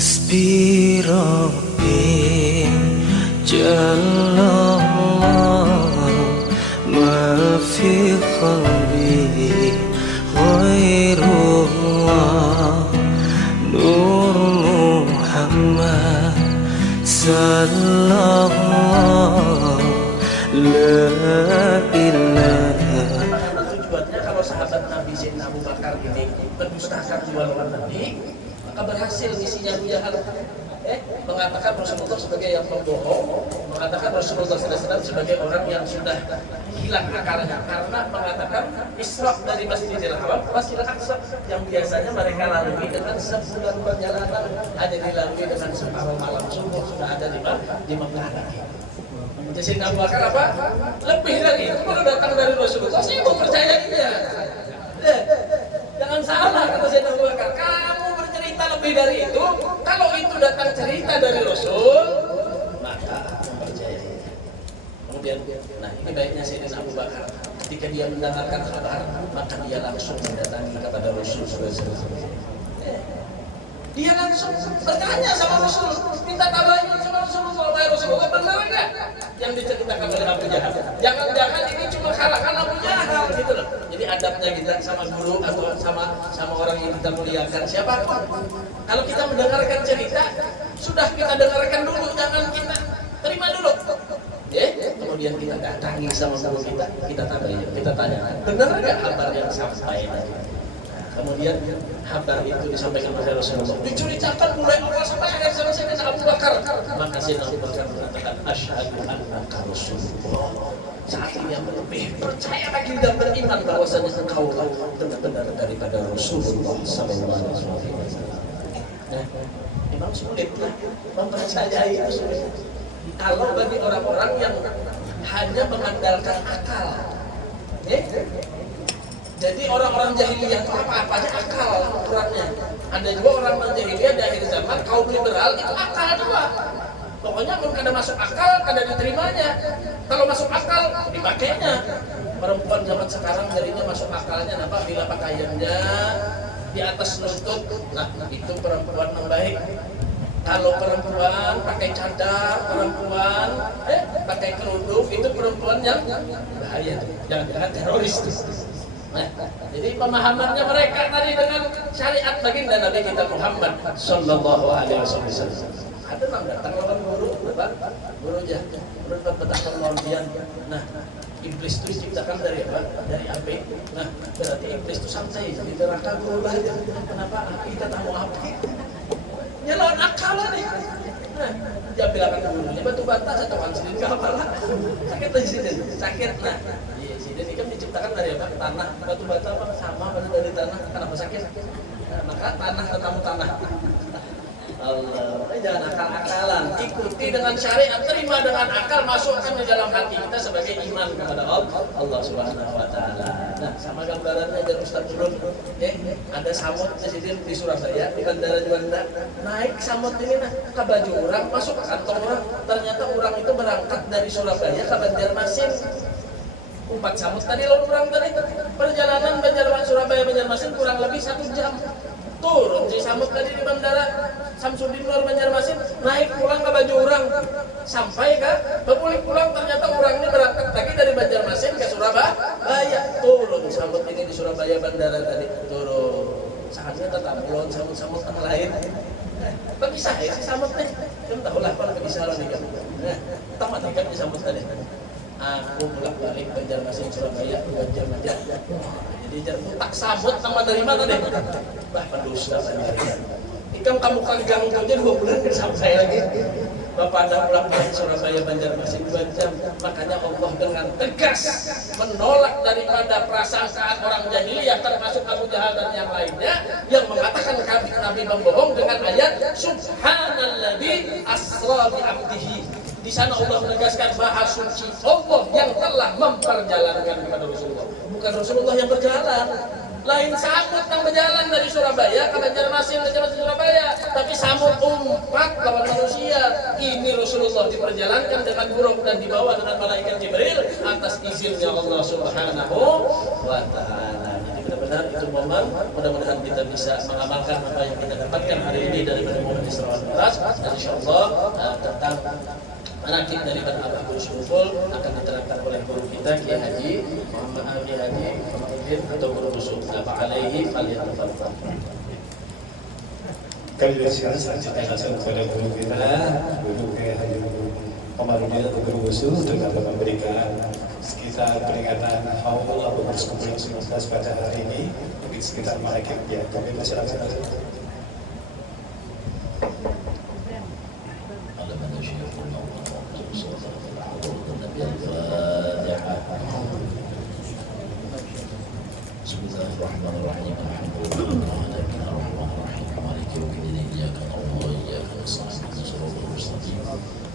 حسبي ربي جل الله ما في قلبي غير الله نور محمد صلى الله لا إله. Tujuannya kalau sahabat Nabi Sayyidina Abu Bakar ini mendustakan dua orang Nabi, maka berhasil misinya Abu Jahal. Mengatakan Rasulullah sebagai yang pembohong, mengatakan Rasulullah SAW sebagai orang yang sudah hilang akalnya, karena mengatakan Isra dari Masjidil Haram ke Masjidil Aqsa yang biasanya mereka lalui dengan sebulan perjalanan hanya dilalui dengan separuh malam subuh sudah ada di Mekah lagi. Jadi Abu Bakar apa? Lebih lagi itu kalau datang dari Rasulullah, saya mau percaya dia. Jangan salah kata Sayyidina Abu Bakar, kamu bercerita lebih dari itu. Kalau itu datang cerita dari Rasul, maka percaya. Kemudian, nah ini baiknya Sayyidina Abu Bakar. Ketika dia mendengarkan kabar, maka dia langsung mendatangi kepada Rasul SAW. Dia langsung bertanya sama Rasul, minta tabayun sama Rasulullah, wahai Rasulullah, benar enggak yang diceritakan oleh Abu Jahal? Jangan-jangan ini cuma karangan Abu Jahal gitu loh. Jadi adabnya kita sama guru atau sama orang yang kita muliakan siapapun. Kalau kita mendengarkan cerita, sudah kita dengarkan dulu, jangan kita terima dulu. Kemudian kita datangi sama guru kita tabayun, kita tanya, benar enggak kabar yang sampai tadi? Kemudian kabar itu disampaikan oleh Rasulullah, diceritakan mulai awal sampai akhir sama Sayyidina Abu Bakar. Maka Sayyidina Abu Bakar mengatakan asyhadu annaka Rasulullah. Saat ini yang lebih percaya lagi dan beriman bahwasanya engkau benar-benar daripada Rasulullah sallallahu alaihi wasallam. Nah, memang sulit mempercayai itu sulit. Kalau bagi orang-orang yang hanya mengandalkan akal, jadi orang-orang jahiliyah itu apa aja akal ukurannya. Ada juga orang jahiliyah di akhir zaman kaum liberal itu akal juga. Pokoknya kalau ada masuk akal, ada diterimanya. Kalau masuk akal, dipakainya. Perempuan zaman sekarang jadinya masuk akalnya apa? Bila pakaiannya di atas lutut, nah itu perempuan yang baik. Kalau perempuan pakai cadar, perempuan pakai kerudung, itu perempuan yang bahaya, jangan teroris. Nah, jadi pemahamannya mereka tadi dengan syariat baginda Nabi kita Muhammad sallallahu alaihi wasallam. Ada orang datang lawan guru, gurunya, menurut betapa kemudian. Nah, iblis itu diciptakan dari apa? Dari api. Nah, berarti iblis itu santai di neraka guru belajar. Kenapa api kita tahu api? Ya lawan akal nih. Nah, dia bilangkan gurunya batu bata satu sendiri kepala. Sakit di sini, sakit. Nah, jadi kan diciptakan dari apa? Tanah, batu bata apa sama pada dari tanah. Kenapa sakit? Nah, maka tanah ketemu tanah. Allah, jangan akal-akalan. Ikuti dengan syariat, terima dengan akal, masukkan di dalam hati kita sebagai iman kepada Allah Subhanahu Wa Taala. Nah, sama gambarannya dari Ustaz Turun. Ada samut di Surabaya di Bandara Juanda. Naik samut ini ke baju orang, masuk ke kantor orang. Ternyata orang itu berangkat dari Surabaya ke Banjarmasin. 4 samut tadi lalu kurang tadi perjalanan Surabaya Banjarmasin kurang lebih 1 jam. Turun si samut tadi di bandara Samsudin Nur Banjarmasin, naik pulang ke baju orang, sampai ke pulang ternyata orang ini berangkat lagi dari Banjarmasin ke Surabaya. Turun samut ini di Surabaya bandara tadi, turun saatnya tetap pulang samut-samut yang lain. Bagi saya si samut nih, kan tahulah kalau bagi salah nih kan. Nah, tamat ikan di samut tadi. Aku bolak-balik Banjarmasin Surabaya Banjar. Jadi jangan tak sambut sama dari mana deh? Bah pendusta Banjar. Ikan kamu kagak aja 2 bulan sampai lagi. Bapak anda pulang dari Surabaya Banjarmasin 2 jam. Makanya Allah dengan tegas menolak daripada prasangkaan orang jahiliyah termasuk Abu Jahal dan yang lainnya yang mengatakan Nabi membohong dengan ayat Subhanalladzi asra bi abdihi. Di sana Allah menegaskan Maha Suci Allah yang telah memperjalankan kepada Rasulullah. Bukan Rasulullah yang berjalan. Lain samut yang berjalan dari Surabaya ke Banjarmasin Surabaya, tapi samut umat lawan manusia. Ini Rasulullah diperjalankan dengan buruk dan dibawa dengan malaikat Jibril atas izinnya Allah Subhanahu wa Ta'ala. benar-benar itu momen. Mudah-mudahan kita bisa mengamalkan apa yang kita dapatkan hari ini daripada momen Isra wal Mi'raj, dan insyaallah tentang manaqib daripada Al-Habib Syukul akan diterangkan oleh guru kita Kiai Haji Muhammad Haji Muhammadin atau guru busuk. Apa alaihi falyatafadhal. Kami bersiap selanjutnya langsung kepada guru kita, Guru Kiai Haji Komarudin atau Guru Busuk, untuk dapat memberikan sekitar peringatan haul atau perkumpulan 19 pada hari ini, mungkin sekitar manaqib ya. Kami bersilakan. Bismillahirrahmanirrahim. Alhamdulillahirrahmanirrahim. Maliki yaumiddin. Iyyaka na'budu wa iyyaka nasta'in. Shiratal mustaqim.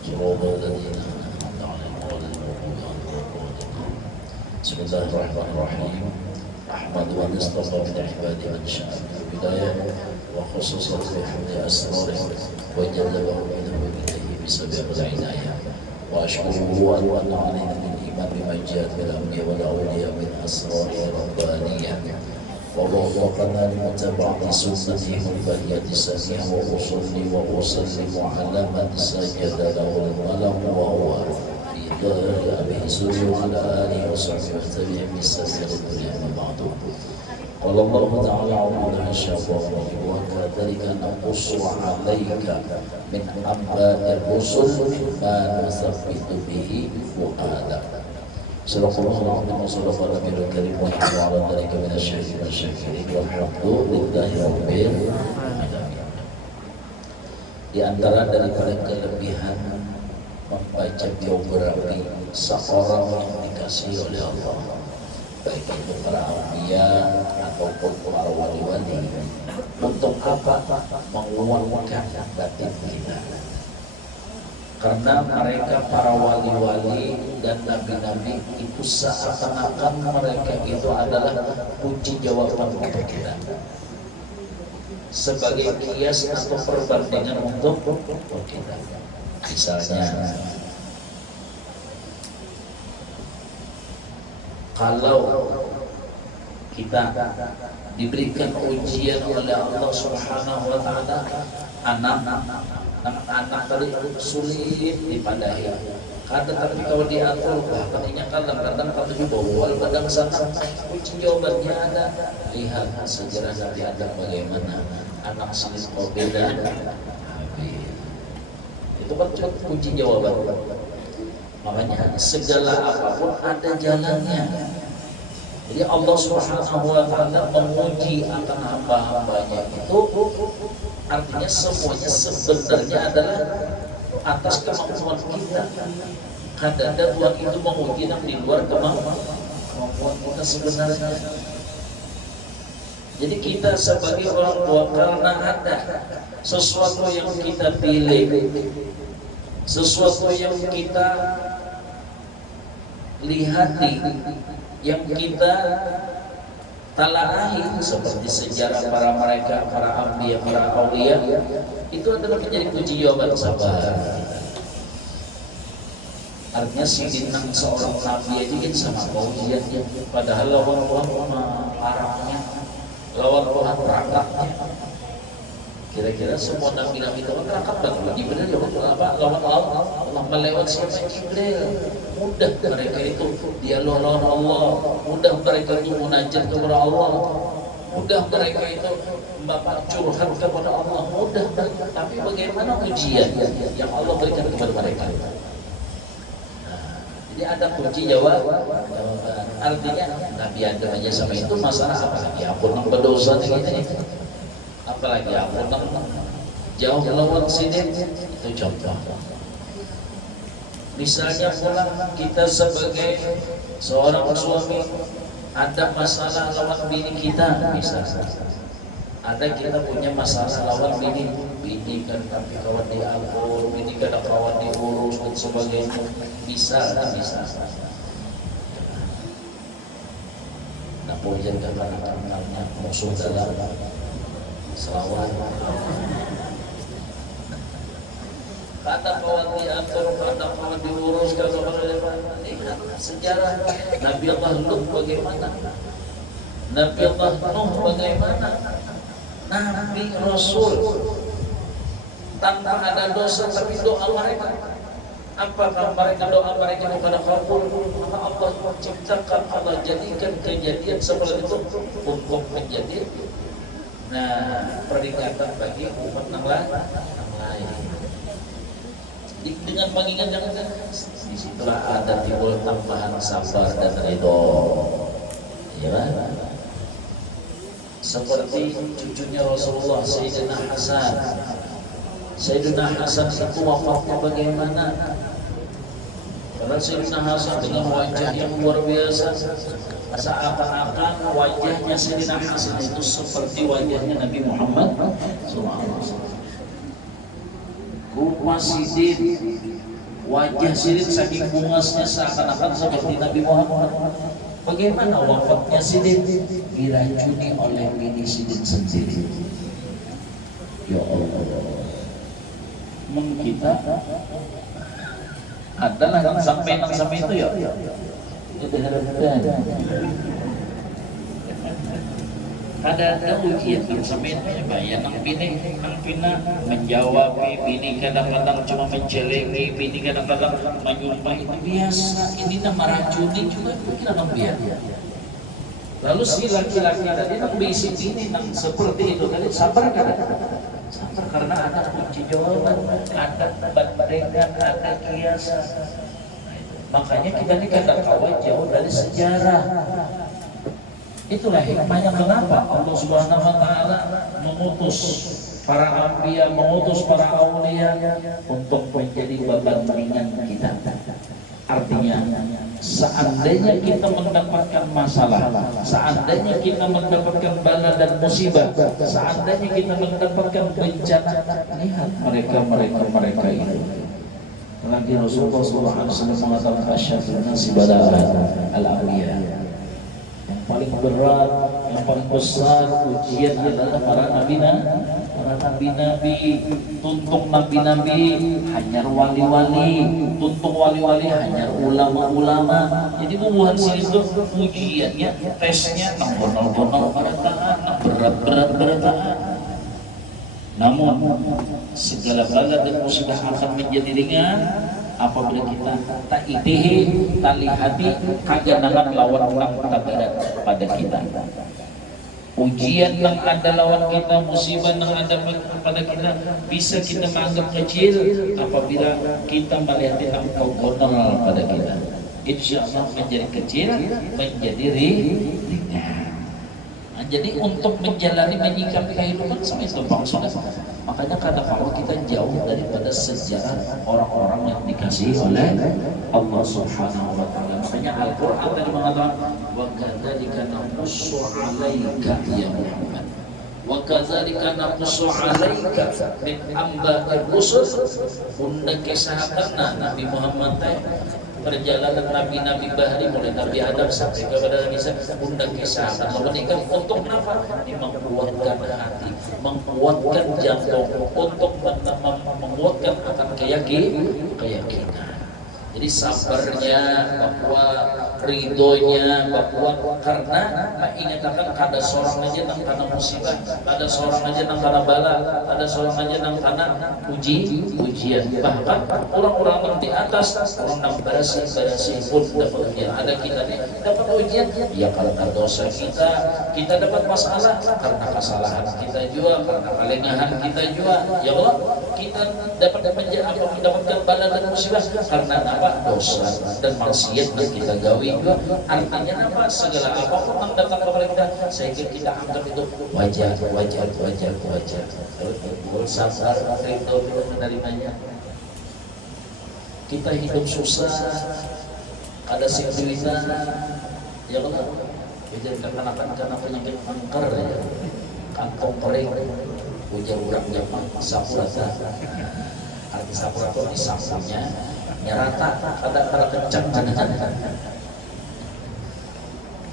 Shiratal ladzina an'amta 'alaihim ghairil maghdubi 'alaihim waladdallin. Bismillahirrahmanirrahim. Ahmadu wa nastaghfiru min ibadihi man syaa'a bil hidayah wa khususan fi hifdhi asrarih wa jalla min ilayhi bi sabil inayah. Wa ashkuruhu wa an'ama 'alaina الإيمان بما جاءت بالأنبياء والأولياء من أسرار ربانية ووفقنا لمتابعة سنته البهية السميعة وأصلي وأسلم على من سجد له الملك وهو في دار أبي زر وعلى آله وصحبه والتابعين بالسبيل الدنيا أما بعد. قال الله تعالى أعوذ الشيطان وكذلك نقص عليك من أنباء الرسل ما نثبت به فؤادك. صدق الله العظيم وصدق النبي الكريم ونحن على ذلك من الشاهدين والشاكرين والحمد لله رب العالمين. Di antara daripada kelebihan membaca biografi seorang yang dikasihi oleh Allah, baik itu para anbiya ataupun para wali-wali, untuk apa? Menguatkan batin kita. Karena mereka para wali-wali dan nabi-nabi itu seakan-akan mereka itu adalah kunci jawaban untuk kita, sebagai kias atau perbandingan untuk kita. Misalnya, kalau kita diberikan ujian oleh Allah Subhanahu wa Ta'ala, anak tadi sulit dipadahi. Tapi kalau diatur, katanya kadang-kadang kalau dibawa kadang sana, kunci jawabannya ada. Lihat sejarah Nabi Adam bagaimana anak sulit mau beda. Itu kan kunci jawaban. Makanya segala apapun ada jalannya. Jadi Allah Subhanahu wa Ta'ala menguji akan hamba-hambanya itu, artinya semuanya sebenarnya adalah atas kemampuan kita. Kadang-kadang Tuhan itu menguji yang di luar kemampuan kita sebenarnya. Jadi kita sebagai orang tua, karena ada sesuatu yang kita pilih, sesuatu yang kita lihati, yang kita talaahi, seperti sejarah para anbiya, para aulia, itu adalah menjadi kunci jawaban sabar. Artinya si bintang seorang nabi aja kan sama ujiannya, padahal lawan Tuhan parahnya, lawan Tuhan rakatnya. Kira-kira semua nabi-nabi itu kan rakat banget. Jibril lawan Allah melewat siapa? Jibril. Mudah mereka itu dialog lawan Allah, mudah mereka itu munajat kepada Allah, mudah mereka itu membapak curhat kepada Allah, mudah. Tapi bagaimana ujian yang Allah berikan kepada mereka? Jadi ada kunci jawaban. Artinya Nabi Adam aja sama itu masalah apa? Ya ampun berdosa gitu. Apalagi ampun jauh lawan sini, itu contoh. Misalnya pula kita sebagai seorang suami ada masalah lawan bini kita, misalnya ada kita punya masalah lawan bini kan tapi kawan diatur, bini kadang kawan diurus dan sebagainya, bisa. Nah, pujian kadang-kadangnya musuh dalam selawat. Kata kawan diatur, kata kawan diurus, kata kawan lihat sejarah Nabi Allah Lut bagaimana? Nabi Allah Nuh bagaimana? Nabi Rasul tanpa ada dosa tapi doa mereka. Apakah mereka doa mereka kepada kabul? Maka Allah menciptakan, Allah jadikan kejadian seperti itu untuk menjadi peringatan bagi umat yang lain. Dengan mengingat disitulah ada timbul tambahan sabar dan ridho, ya kan? Seperti cucunya Rasulullah Sayyidina Hasan. Sayyidina Hasan itu wafatnya bagaimana? Karena Sayyidina Hasan dengan wajah yang luar biasa, seakan-akan wajahnya Sayyidina Hasan itu seperti wajahnya Nabi Muhammad SAW. Rupa Sidin, wajah Sidin saking bungasnya seakan-akan seperti Nabi Muhammad. Bagaimana wafatnya Sidin? Diracuni oleh bini Sidin sendiri. Ya Allah, kita adalah yang sampai itu ya. Ada ujian yang sampai itu ya, nang pina menjawab, bini kadang-kadang cuma mencelengi, bini kadang-kadang menyumpah, itu biasa. Ini nama racuni juga kira biasa. Lalu si laki-laki tadi nang bisi ini nang seperti itu tadi sabar kan? Sabar karena ada kunci jawaban, ada bandengan, ada kiasan. Makanya kita ini kadang kawan jauh dari sejarah. Itulah hikmahnya kenapa Allah Subhanahu wa Ta'ala mengutus para anbiya, mengutus para aulia untuk menjadi beban ringan kita. Artinya, seandainya kita mendapatkan masalah, seandainya kita mendapatkan bala dan musibah, seandainya kita mendapatkan bencana, lihat mereka itu. Lagi Rasulullah SAW mengatakan asyadun nasi bala'an al-awliya. Yang paling berat, yang paling besar ujian adalah para nabi-nabi. Tuntung nabi-nabi hanya wali-wali, tuntung wali-wali hanya ulama-ulama. Jadi bubuhan sini itu ujiannya, tesnya nang bonol-bonol berataan, berat-berataan. Namun segala bala dan musibah akan menjadi ringan apabila kita tak idehi, tak lihati kaganangan lawan orang tabiat pada kita. Ujian yang ada lawan kita, musibah yang ada pada kita bisa kita menganggap kecil apabila kita melihat engkau gonol pada kita. Insya Allah menjadi kecil, menjadi ringan. Jadi untuk menjalani menyikapi kehidupan sama itu sudah. Makanya kadang-kadang kita jauh daripada sejarah orang-orang yang dikasihi oleh Allah Subhanahu wa Ta'ala. Makanya Al-Quran tadi mengatakan wa kadzalika naqussu 'alaika ya Muhammad. Wa kadzalika naqussu 'alaika min amba'ir rusul. Bunda kesahatanna Nabi Muhammad perjalanan nabi-nabi bahari mulai Nabi Adam sampai kepada Nabi Isa, undang kisah menikah untuk apa? Menguatkan hati, menguatkan jantung, untuk menguatkan akan keyakinan. Jadi sabarnya, bahwa ridhonya, bahwa karena mengingatkan ada seorang aja nang karena musibah, ada seorang aja nang karena bala, ada seorang aja nang karena ujian. Bahkan orang-orang yang di atas, orang yang berasi pun dapat ujian. Ada kita nih dapat ujian, ya karena dosa kita dapat masalah karena kesalahan kita juga, karena kelengahan kita juga. Ya Allah, kita mendapatkan bala dan musibah karena apa? Dosa dan maksiat yang kita gawi juga. Artinya apa? Segala apapun yang datang kepada kita, sehingga kita anggap itu wajar. Sabar, ridho, menerimanya. Kita hidup susah, ada duitan, ya Allah. Jadi karena penyakit kanker, ya, kantong kering, ujar urang zaman sapurata. Arti sapurata di sapunya nyerata, ada kencang.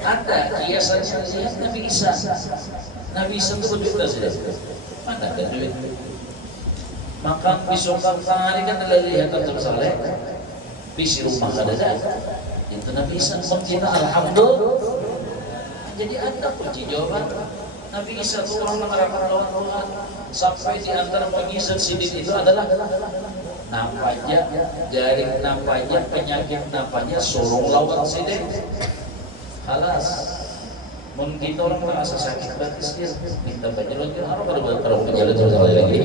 Ada kiasannya Nabi Isa. Nabi Isa itu berjuta saja. Mana ada duit? Maka besok hari kan ada lihat atau saleh, bisi rumah ada. Itu Nabi Isa kita alhamdulillah. jadi ada kunci jawaban. Nabi Isa itu orang menerangkan lawan Tuhan sampai di antara pengizat sidin itu adalah nampaknya, garing nampaknya, penyakit nampaknya, sorong lawan sidin. Halas. Mungkin orang merasa sakit batis dia minta penjelon ke orang baru penjelon sekali lagi.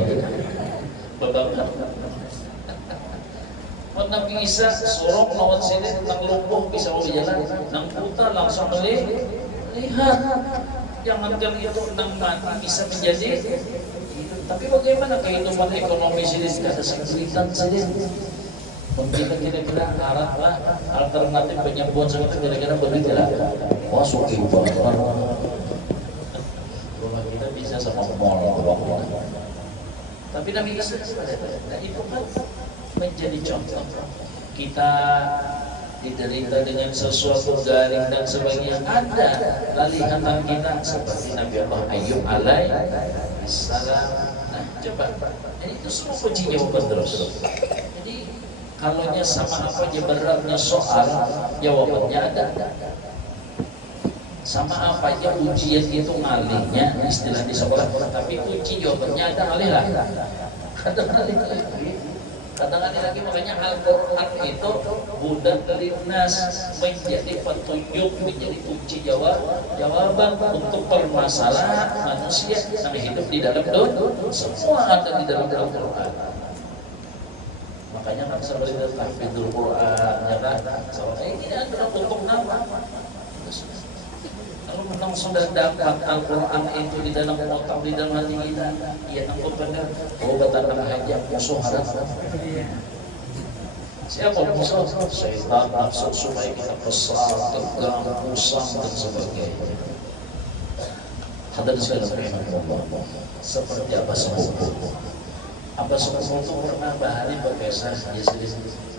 Bebangan. Nabi Isa sorong lawan sidin nang lumpuh bisa mau berjalan, nang buta langsung melihat. Jangankan itu nang mati bisa menjadi. Tapi bagaimana kehidupan ekonomi sidin ada kesulitan sidin? Mungkin kira-kira arah lah alternatif penyembuhan seperti kira-kira begitu lah. Wah suki banget. Rumah kita bisa sama mall rumah kita. Tapi Nabi Isa dan itu kan menjadi contoh. Kita diderita dengan sesuatu garing dan sebagainya, ada lalihatan kita seperti Nabi Allah Ayub alaihissalam. Nah coba, jadi itu semua kunci jawaban terus. Jadi kalau sama apa aja beratnya soal, jawabannya ada. Sama apa aja ujian itu ngalihnya, istilah di sekolah, tapi kunci jawabannya ada ngalih lah. Kadang-kadang lagi makanya Al-Quran itu budak linnas, menjadi petunjuk, menjadi kunci jawaban untuk permasalahan manusia yang hidup di dalam dunia. Semua ada di dalam Al-Quran. Makanya kan seperti tahfidzul Quran, ya kan? Ini adalah untuk nama. Kalau memang sudah dapat Al-Quran itu di dalam otak, di dalam hati kita, ya nangkut benar. Obatan hajat musuh harap. Siapa musuh? Syaitan nafsu supaya kita besar, tegang, pusing dan sebagainya. Hadirin sekalian rahimahullah. Seperti apa sepupu? Apa sepupu itu pernah bahari berkisah dia sendiri.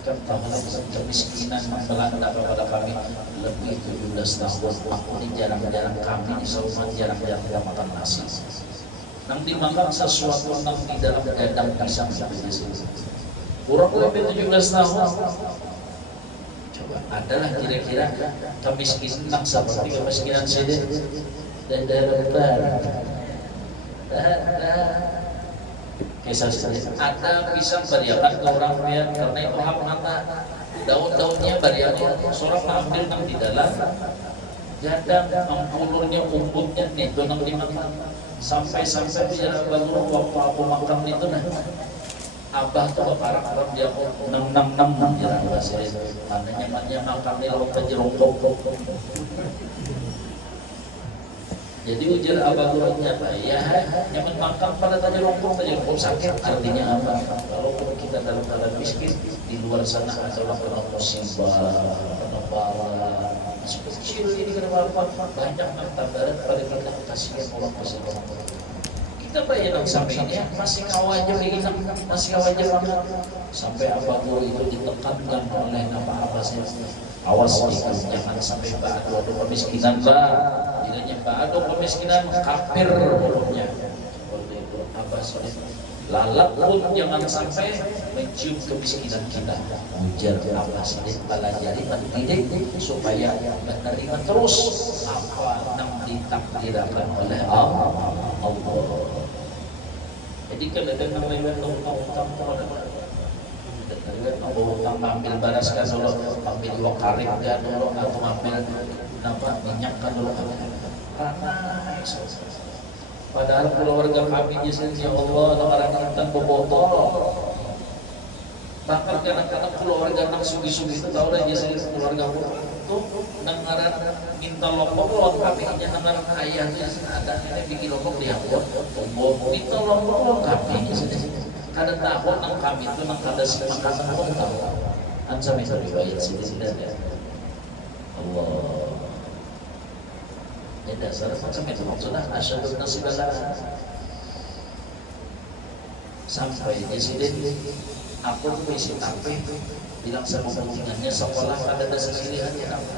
Kemiskinan melanda kepada kami lebih 17 tahun. Aku ini jarang-jarang kami di Salman jarang-jarang tidak makan nasi. Nang dimakan sesuatu nang di dalam gadang pisang seperti itu. Kurang lebih 17 tahun. Coba adalah kira-kira kemiskinan seperti kemiskinan sini dan daerah kisah ada pisang bariakan ke orang kaya karena itu hak mata daun-daunnya bariakan seorang ambil nang di dalam gadang ampulurnya umputnya itu nang dimakan sampai bicara baru waktu aku makan itu nah abah tuh bapak dia nang jalan bahasa mananya makan di laut jerongkok. Jadi ujar abah gurunya apa? Ya, yang makan pada tadi rongkong sakit artinya apa? Kalau kita dalam keadaan miskin di luar sana adalah kena musibah, kena bala, masih kecil ini kena apa? Banyak tambahan pada kita kasihan orang orang. Kita bayangkan sampai ini masih kawajar kita masih kawajar banget sampai abah guru itu ditekankan oleh apa sih? Awas jangan sampai ba'adu kemiskinan bah jadinya ba'adu kemiskinan kafir mulutnya seperti itu apa sih lalap pun jangan sampai mencium kemiskinan kita ujar apa sih pelajari mendidik supaya menerima terus apa yang ditakdirkan oleh Allah. Jadi kadang-kadang lewat utang utang ambil baras kan dulu, ambil dua karet kan dulu, atau ambil minyak kan dulu. Padahal keluarga kami di sini ya Allah orang intan bobotol. Bahkan kadang-kadang keluarga nang sugi-sugi itu tahu dah jadi keluarga itu nangaran minta lombok kami nya nangaran ayah itu ada ini bikin lombok diangkut, minta lombok kami di sini. Kada tahun nang kami itu nang kada si makanan pun tahu. Ansam itu riwayat sini ya. Allah. Ya dasar macam itu maksudnya asyadun nasibala. Sampai di sini aku berisi tampil bilang sama kepentingannya sekolah ada dasar pilihannya apa?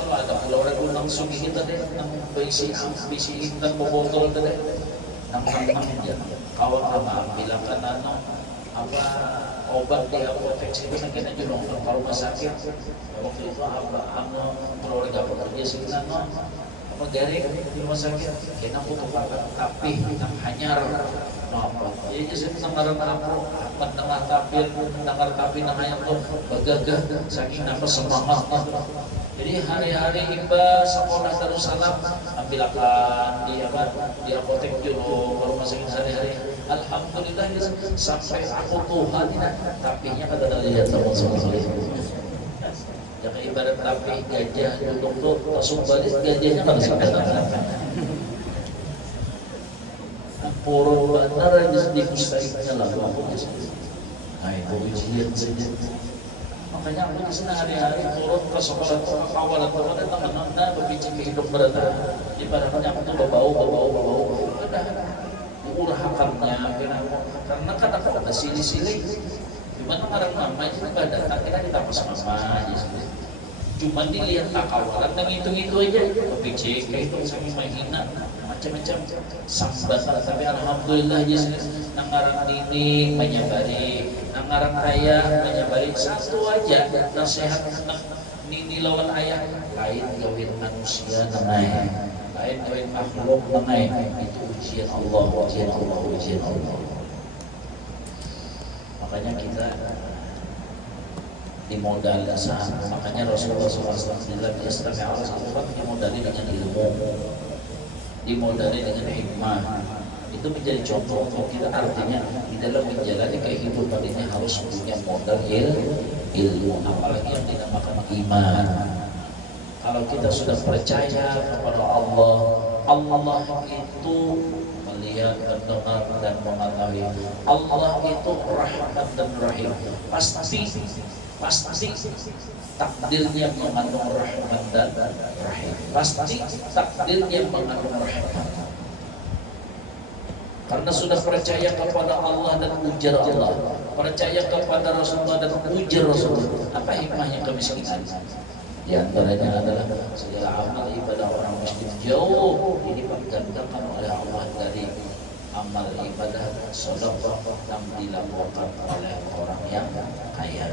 Kalau ada pulau orang nang sungi kita deh nang berisi kita bobotol deh nang ya. Kawan apa bilang kan apa obat di apotek itu kena julung kalau rumah sakit waktu itu apa keluarga pekerja sekitar Magari di rumah sakit, kena aku kepakan tapi nang hanyar, apa? Ya jadi nangar aku, nangar tapi nang hanyar tuh bagagah, saking apa semangat. Jadi hari-hari iba sekolah Darussalam ambil akan di apotek dulu baru masukin hari-hari. Alhamdulillah sampai aku Tuhan tapi nya kata lihat sama sekali. Ya kayak ibarat tapi gajah duduk tuh langsung balik gajahnya nggak bisa kata-kata. Purun benar aja di mustahilnya lah aku di sini. Nah itu ujian saja. Makanya aku di sana hari-hari turun ke sekolah awal atau teman-teman berbicara hidup mereka. Ibaratnya aku tuh bau. Ada diurahkannya karena kata-kata ada sili-sili. Gimana orang mama itu nggak ada, akhirnya kita pas mama aja sih. Cuma dilihat takawaran dan itu aja. Berbicara kayak itu sampai menghina macam-macam sambatan. Tapi alhamdulillah ya nangarang dinding menyabari, nangarang ayah menyabari satu aja nasihat nini lawan ayah lain gawin manusia nengai, lain gawin makhluk nengai. Itu ujian Allah. Makanya kita dimodali saham. Makanya Rasulullah SAW bilang Islam al-Quran dimodali dengan ilmu, dimodali dengan hikmah. Itu menjadi contoh untuk kita, artinya di dalam menjalani kehidupan ini harus punya modal ilmu, apalagi yang dinamakan iman. Kalau kita sudah percaya kepada Allah itu melihat, mendengar dan mengetahui. Allah itu rahmat dan rahim. Pasti takdirnya mengandung rahmat dan rahim. Pasti takdirnya mengandung rahmat. Karena sudah percaya kepada Allah dan ujar Allah, percaya kepada Rasulullah dan ujar Rasulullah. Apa hikmahnya kemiskinan? Di antaranya adalah segala amal ibadah orang miskin jauh dipergandakan oleh Allah dari amal ibadah sedekah yang dilakukan oleh orang yang kaya.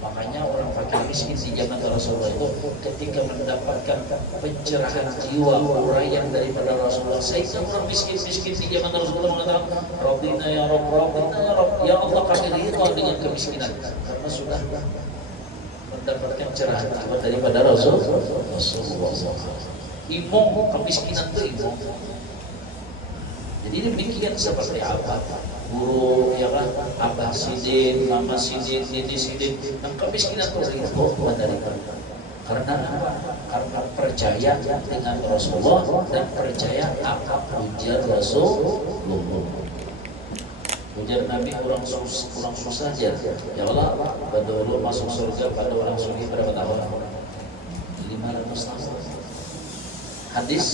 Makanya orang fakir miskin di zaman Rasulullah itu ketika mendapatkan pencerahan jiwa uraian daripada Rasulullah, sehingga orang miskin di zaman Rasulullah mengatakan, Rabbina ya Rabb, ya Allah kami ridha dengan kemiskinan karena sudah mendapatkan cerahan jiwa daripada Rasulullah. Imong kemiskinan itu imong. Jadi demikian seperti apa? Guru, ya kan, abah sidin, mama sidin, nini sidin, yang kemiskinan itu menderita. Karena apa? Karena percaya dengan Rasulullah dan percaya apa ujar Rasulullah. Ujar Nabi kurang susah aja. Ya Allah, pada dulu masuk surga pada orang suci berapa tahun? 500 tahun. Hadis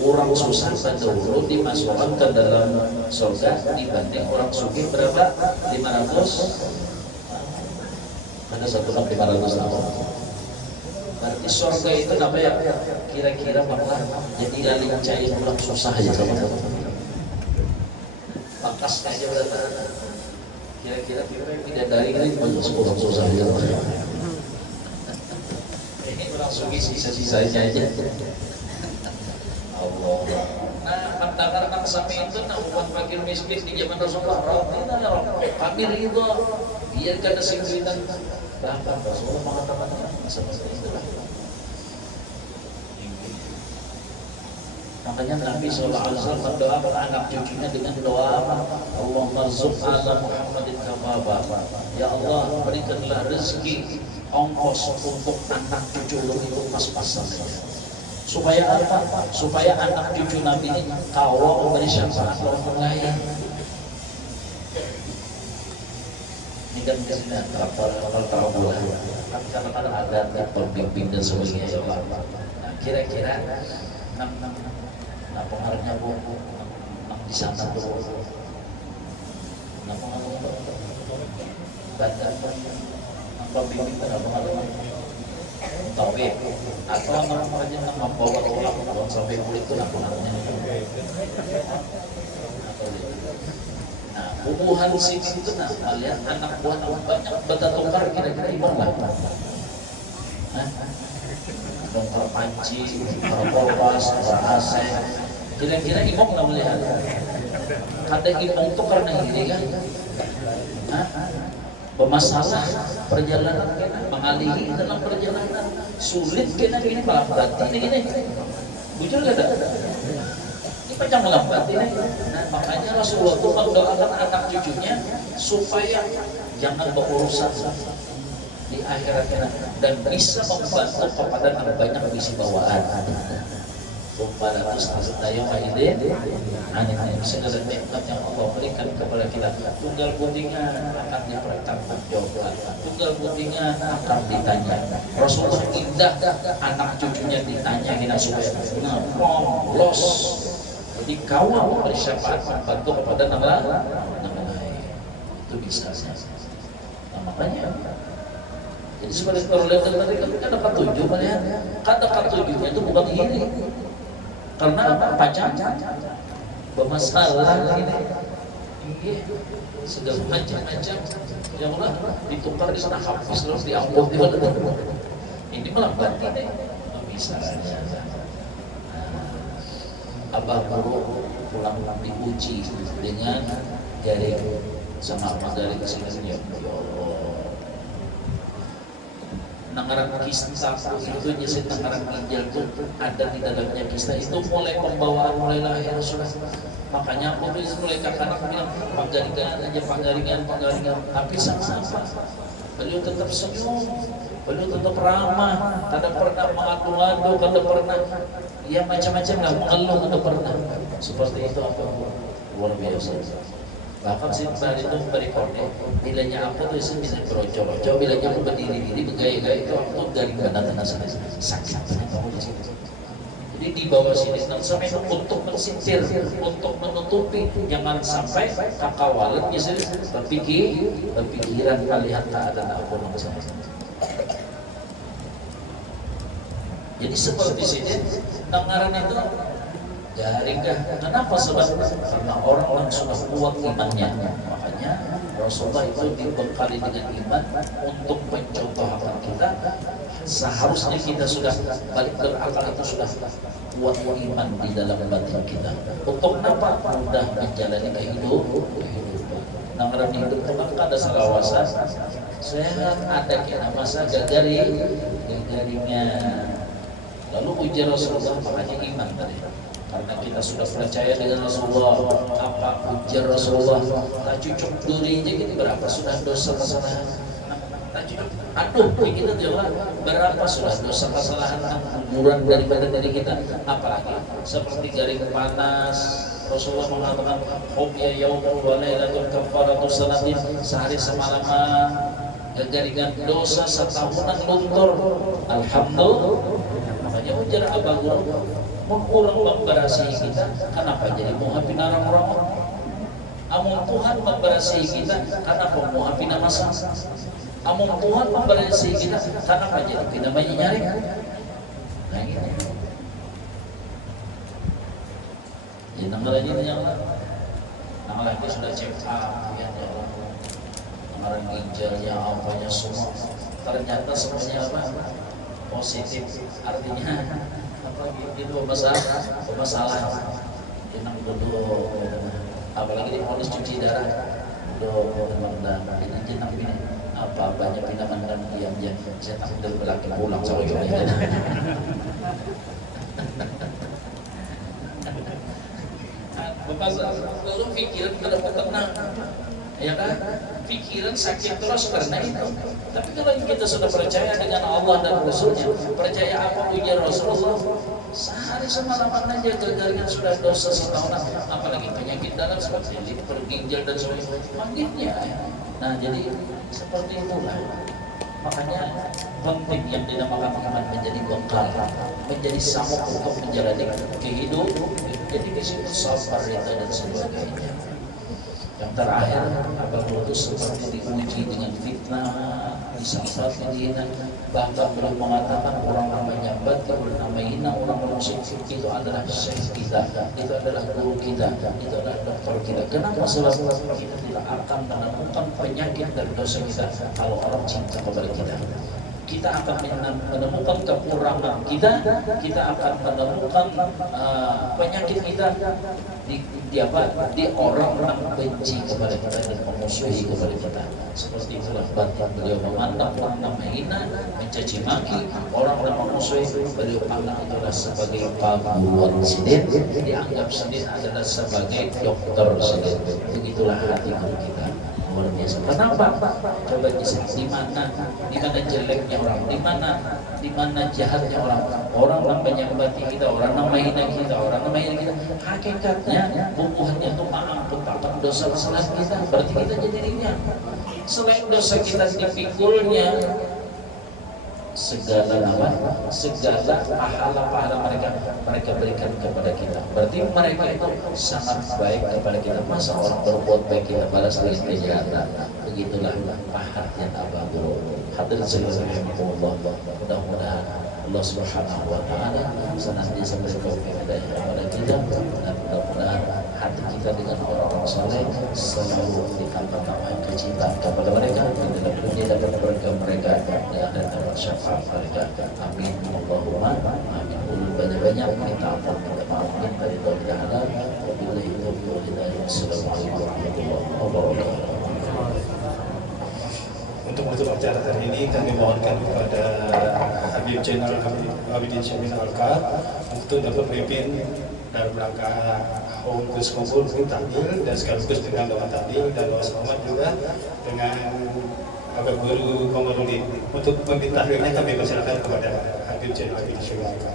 orang susah pada dulu dimasukkan ke dalam surga dibanding orang suci berapa? 500. Ada satu 500 tahun. Berarti surga itu apa ya? Kira-kira bakal jadi laling cair orang susah aja teman-teman. Bakas aja berarti. Kira-kira tidak dari ini orang susah aja. Ini orang suci sisa-sisanya aja. Allah. Nah, katakan sampai itu umat fakir miskin di zaman Rasulullah, Rabbina ya Rabb, kami ridha. Biar kada singsitan. Bahkan Rasulullah mengatakan masa-masa itulah. Makanya Nabi SAW mendoakan anak cucunya dengan doa apa? Allahumma rzuq ala Muhammadin kama. Ya Allah, berikanlah rezeki ongkos untuk anak cucu itu pas-pasan. Supaya apa? Supaya anak cucu Nabi ini kawal memberi syafaat orang lain. Ini kan kapal tawulah. Karena ada pembimbing dan sebagainya. Nah, kira-kira pengaruhnya di sana tuh. Pengaruhnya badan pembimbing pengaruh. Tapi atau namanya membawa orang sampai kulit itu namanya. Nah, hubungan sini itu lihat anak buah banyak beta tukar kira-kira iman lah. Dongkar panci, berpolas, ber-AC. Kira-kira imam nggak melihat? Kadang imam itu karena ini kan, bermasalah perjalanan kena, mengalihi dalam perjalanan sulit kena ini malah berarti ini. Bujur gak ada? Ini macam melambat ini. Nah, makanya Rasulullah itu mendoakan anak cucunya supaya jangan berurusan di akhiratnya dan bisa membantu kepada yang banyak misi bawaan. Kepada Astagfirullah Maidin, anak-anak segala nikmat yang Allah berikan kepada kita. Tunggal putingan akan dipertanggungjawabkan, tunggal putingan akan ditanya. Rasulullah indah anak cucunya ditanya hina supaya los. Jadi kau mau memberi syafaat membantu kepada nama lain itu bisa. Nah, makanya jadi seperti kalau lihat tadi kan dapat tujuh melihat kata tujuhnya itu bukan ini karena apa pacar bermasalah ini segala macam yang Allah ditukar di sana habis terus diambil ini malah batin bisa. Abah guru pulang diuji dengan jaring sama dari kesini ya Allah. Nangaran kisah itu nyesit nangaran ginjal itu ada di dalamnya kisah itu mulai pembawaan mulai lahir sudah. Makanya aku tuh mulai kakak bilang penggaringan tapi sama-sama beliau tetap senyum, beliau tetap ramah, tidak pernah mengadu-adu, tidak pernah ya macam-macam lah mengeluh, tidak pernah seperti itu. Apa luar biasa. Bahkan sih tadi itu berikutnya bilanya aku tuh bisa berocok-ocok, bilanya aku berdiri bergaya-gaya itu aku tuh dari kanan sakit kamu di sini. Jadi di bawah sini sampai itu untuk mensintir, untuk menutupi, jangan sampai kakawalannya sendiri berpikiran melihat tak ada apa yang sama. Jadi seperti sini dengaran itu jaringkah? Kenapa? Sebab karena orang sudah kuat imannya. Makanya Rasulullah itu dibekali dengan iman untuk mencoba kita. Seharusnya kita sudah balik berakal itu sudah kuat iman di dalam batin kita. Untuk apa? Mudah menjalani kehidupan. Dengaran hidup itu kan ada salawasa. Sehat ada kena masa garingan. Lalu ujian Rasulullah makanya iman tadi. Karena kita sudah percaya dengan Rasulullah, apa ujian Rasulullah, tak cucuk durinya gitu berapa sudah dosa kesalahan. Tak cucuk, aduh kita jawab berapa sudah dosa kesalahan kuburan daripada diri kita. Apalagi seperti jaring panas. Rasulullah mengatakan, "Hum ya yaumul wa lailatul kafaratus sanatin," sehari semalaman garingan dosa setahunan luntur. Alhamdulillah. Makanya ujar abang guru kurang memberasi kita, kenapa jadi muhafina orang-orang? Amun Tuhan memberasi kita, kenapa muhafina masa? Amun Tuhan memberasi kita, kenapa jadi namanya nyari? Nah ini. Jadi nang lagi sudah check up ya Allah. Nang ginjalnya apanya semua, ternyata semuanya apa? Positif, artinya apa gitu masalah tenang dulu, apalagi diponis cuci darah teman-teman ini jenang ini apa banyak pinaman dan diam saya takut dari belakang pulang sama juga lalu pikiran pada tenang ya kan, pikiran sakit terus karena itu. Tapi kalau kita sudah percaya dengan Allah dan Rasulnya, percaya apa ujian Rasulullah, sehari semalaman aja garingan sudah dosa setahunan, apalagi penyakit dalam seperti liver, ginjal dan sebagainya, manggilnya. Nah jadi seperti itulah. Makanya penting yang dinamakan iman menjadi bekal, menjadi samuk untuk menjalani kehidupan. Jadi di situ sabar, rida dan sebagainya. Yang terakhir, Abang Lutus seperti diuji dengan fitnah, disangkat menghina, bahkan belum mengatakan orang namanya batil, nama hina, orang musyrik itu adalah syekh kita, itu adalah guru kita, itu adalah dokter kita. Kenapa? Sebab kita tidak akan menemukan penyakit dan dosa kita kalau orang cinta kepada kita. kita akan menemukan kekurangan kita akan menemukan penyakit kita di orang yang benci kepada kita dan memusuhi kepada kita. Seperti itulah bahkan beliau memandang orang yang menghina, mencaci maki, orang-orang memusuhi, beliau pandang itulah sebagai pabuan sidin, dianggap sidin adalah sebagai dokter sidin. Begitulah hati guru kita. Luar biasa. Kenapa? Coba di mana jeleknya orang, di mana jahatnya orang yang menyembati kita, orang yang menghina kita, orang yang menghina kita. Hakikatnya bukuhannya itu mengampun dosa kesalahan kita, berarti kita jadi ringan. Selain dosa kita dipikulnya, segala pahala mereka berikan kepada kita. Berarti mereka itu sangat baik kepada kita. Masa orang berbuat baik kita balas dengan kejahatan? Begitulah perhatian abang-abang. Hadirin sekalian, mudah-mudahan Allah Subhanahu wa taala senantiasa memberikan hidayah kepada kita, dan mudah-mudahan hati kita dengan orang-orang saleh selalu ditambahkan kecintaan kepada mereka, dalam dunia dapat berkah mereka, dan dapat syafaat mereka. Amin Allahumma amin. Banyak-banyak minta ampun kepada maafkan dari Allah Taala. Wabillahi taufiq wal hidayah. Assalamualaikum warahmatullahi wabarakatuh. Untuk menutup acara hari ini, kami mohonkan kepada Habib Jenderal Abidin Syamil Alka untuk dapat memimpin dalam rangka haul kubur tahlil dan sekaligus dengan doa tahlil dan doa selamat juga dengan Bapak Guru Komarudin. Untuk memimpin tahlilnya kami persilakan kepada Habib Jenderal Abidin Syamil Alka.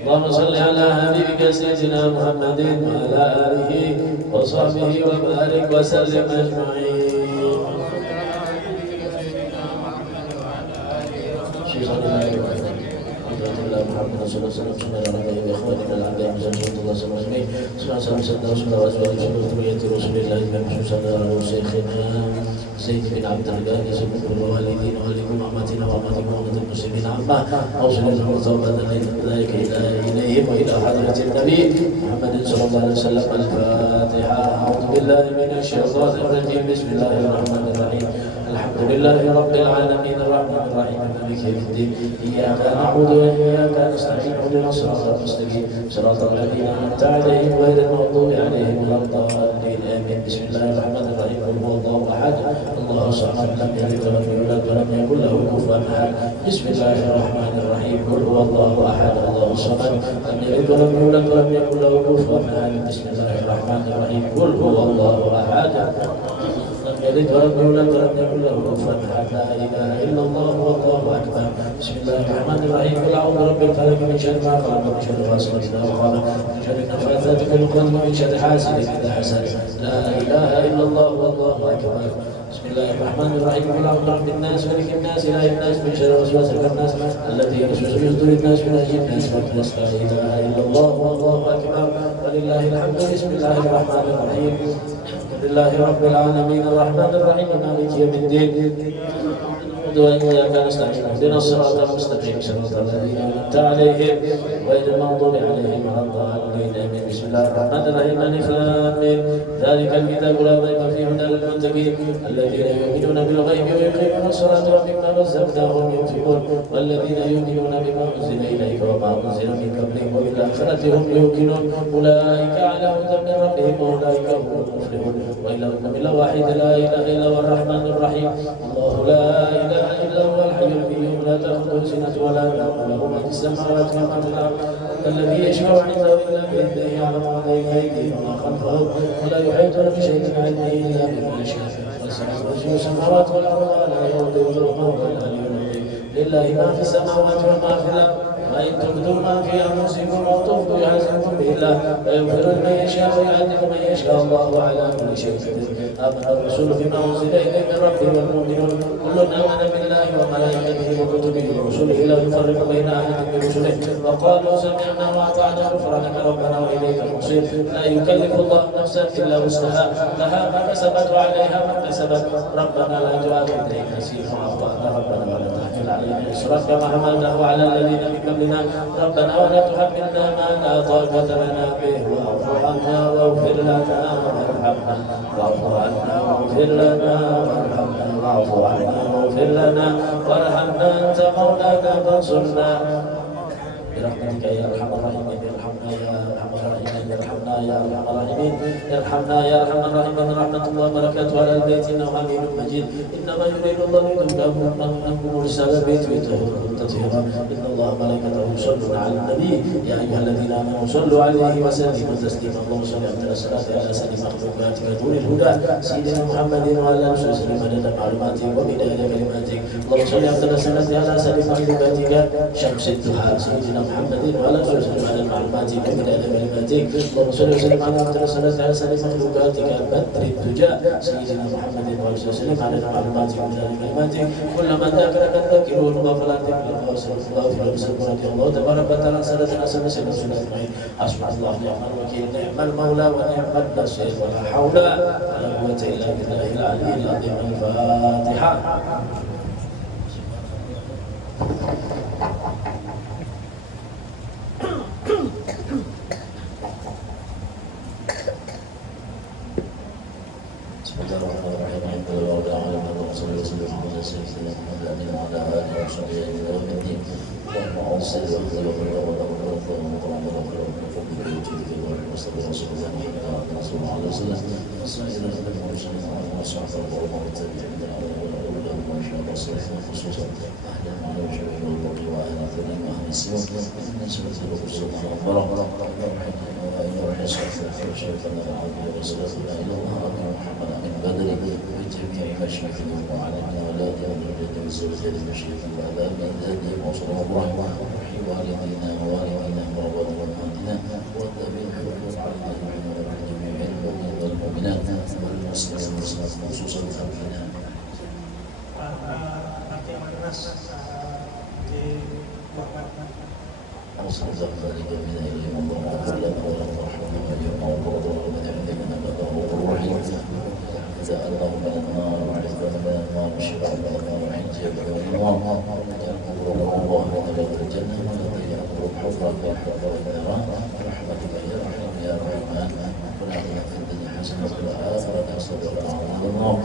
اللهم صل على حبيبك سيدنا محمد وعلى آله وصحبه وبارك وسلم أجمعين. محمد صلى الله عليه وسلم سنة ربه بإخواننا الأعداء بزوجة الله صلى الله عليه وسلم سنة سنة سنة رسول الله وأزواجه وذرية رسول الله بن صلى الله عليه وسلم زيد بن عبد الله يسلم كل والدين والدكم أمتنا وأمتكم وأمة المسلمين عامة أوصل لهم توبة ذلك إليهم وإلى حضرة النبي محمد صلى الله عليه وسلم. الفاتحة. أعوذ بالله من الشيطان الرجيم. بسم الله الرحمن الرحيم. الحمد لله رب العالمين الرحمن الرحيم مالك يوم الدين. إياك نعبد وإياك نستعين اهدنا الصراط المستقيم صراط الذين أنعمت عليهم غير المغضوب عليهم ولا الضالين آمين. بسم الله الرحمن الرحيم. قل هو الله أحد الله الصمد لم يلد ولم يولد ولم يكن له كفوا أحد. بسم الله الرحمن الرحيم. قل هو الله أحد الله الصمد لم يلد ولم يولد ولم يكن له كفوا أحد. بسم الله الرحمن الرحيم. قل هو الله أحد يلد ولم يولد ولم يكن له كفوا احد. لا اله الا الله والله اكبر. بسم الله الرحمن الرحيم. قل اعوذ برب الفلق من شر ما خلق ومن شر غاسق اذا وقب من شر النفاثات في العقد ومن شر حاسد اذا حسد. لا اله الا الله والله اكبر. بسم الله الرحمن الرحيم. قل اعوذ برب الناس ملك الناس اله الناس من شر وسواس الخناس الذي يوسوس في صدور الناس من اجل الناس والناس. لا اله الا الله والله اكبر ولله الحمد. بسم الله الرحمن الرحيم. لله رب العالمين الرحمن الرحيم مالك يوم الدين. وإياك نستعين اهدنا الصراط المستقيم صراط الذين أنعمت عليهم غير المغضوب عليهم ولا الضالين آمين. بسم الله الرحمن الرحيم. ألف لام ميم. ذلك الكتاب لا ريب فيه هدى للمتقين الذين يؤمنون بالغيب ويقيمون الصلاة ومما رزقناهم ينفقون والذين يؤمنون بما أنزل إليك وما أنزل من قبلك وبالآخرة هم يوقنون أولئك على هدى من ربهم وأولئك هم المفلحون. وإلهكم إلا واحد لا إله إلا هو الرحمن الرحيم. الله لا إله إلا هو الحي القيوم لا تأخذه سنة ولا نوم له ما في السماوات وما في الأرض. الذي يشفع عنده إلا بإذنه يعلم ما بين أيديهم وما خلفهم ولا يحيطون بشيء من علمه إلا بما شاء. وسع كرسيه السماوات والأرض ولا يؤوده حفظهما وهو العلي العظيم. لله ما في السماوات وما في الأرض. وإن تبدوا ما في أنفسكم أو تخفوا يحاسبكم به الله فيغفر لمن يشاء ويعذب من يشاء الله على كل شيء قدير. آمن الرسول بما أنزل إليه من ربه والمؤمنون كل آمن بالله وملائكته وكتبه ورسله لا نفرق بين أحد من رسله وقالوا سمعنا وأطعنا غفرانك ربنا وإليك المصير. لا يكلف الله نفسا إلا وسعها لها ما كسبت وعليها ما اكتسبت. ربنا لا تؤاخذنا إن نسينا وأخطأنا ربنا ولا تحمل علينا إصرا كما حملناه على الذين من قبلنا ربنا ولا تحملنا ما لا طاقة لنا به واعف عنا واغفر لنا وارحمنا واعف عنا واغفر لنا وارحمنا واعف عنا واغفر لنا وارحمنا أنت مولانا فانصرنا برحمتك يا أرحم الراحمين. ارحمنا يا أرحم الراحمين. ارحمنا يا أرحم الراحمين. ارحمنا يا أرحم الراحمين. رحمة الله وبركاته على البيت إنه حميد مجيد. إنما يريد الله ليذهبكم رسالة البيت ويطهركم تطهيرا. إن الله وملائكته يصلون على النبي يا أيها الذين آمنوا صلوا عليه وسلموا تسليما. اللهم صل على الصلاة على سيد مخلوقاتك نور الهدى سيدنا محمد وعلى آله وسلم عدد معلوماتك وبداية كلماتك. اللهم صل على الصلاة على سيد مخلوقاتك شمس الضحى سيدنا محمد وعلى آله وسلم عدد معلوماتك وبداية كلماتك. اللهم صل وسلم على الصلاة على سيد مخلوقاتك بدر الدجى سيدنا محمد وعلى آله وسلم عدد معلوماتك وبداية كلماتك. كلما ذكرك الذاكرون وغفلت الله الله في المسلمين الله تبارك وتعالى سنتنا سنة أجمعين. حسبنا الله ونعم الوكيل نعم المولى ونعم النصير ولا حول ولا قوة إلا بالله العلي العظيم. الفاتحة. بسم الله الرحمن الرحيم. الحمد لله رب العالمين والصلاة والسلام على سيدنا محمد وعلى آله وصحبه أجمعين يوم الدين. اللهم أوصل وأخذ وخير ونغفر ونغفر ونغفر ونغفر وجودك والمصطفى رسول الله صلى الله عليه وسلم وسائر المرسلين وصحبه والمتابعين على أولهم وإن شاء الله صلح خصوصا أهلا على وجهه والبر وأهلا كل ما نسوا من سورة الرسول ورق إن الرسول شيخنا العظيم والصلاة إلى الله أمين محمد أمين بدري بجميع مشايخنا وعلمنا ولادنا ولدنا الزوجات مشايخ الآباء من ذاتهم وصلى الله وحي والدينا ووالدينا وربنا ومهدنا والتابعين حقوق علينا وعلى جميع المؤمنين والمؤمنات والمسلمين والمسلمات خصوصا خلقنا. أوصل ذلك من إليهم الله أغفر لنا ولهم ورحمنا وإياهم وبرضا ومن يحذرنا بذا الرحيم إذا اللهم من النار وعزنا من النار وشفاء من النار وحجاب من النار يقول الله من باب الجنة والذي يقول حفرة حفرة النيران برحمتك يا رحيم يا رحمن ربنا آتنا في الدنيا حسنة وفي الآخرة حسنة وقنا عذاب النار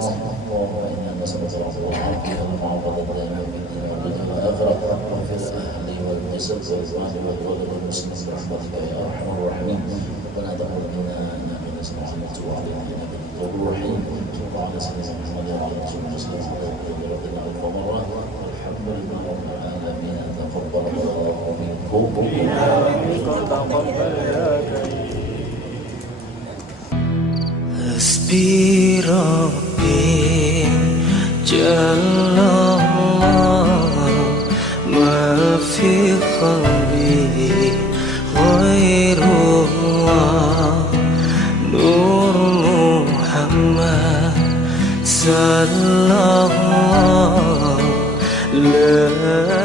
اللهم إنا نسألك رحمة العافية والمعافاة دائما في الدنيا والآخرة واغفر أهلي والجسد والإخوان والولد والمسلمين برحمتك يا أرحم الراحمين ربنا تقبل منا إنك نسمع ونتوب علينا إنك أنت التواب الرحيم صلى على سيدنا محمد وعلى آله وصحبه وسلم ربنا ألف مرة والحمد لله رب العالمين تقبل الله منكم حسبي ربي جل الله ما في قلبي غير الله نور محمد صلى الله لا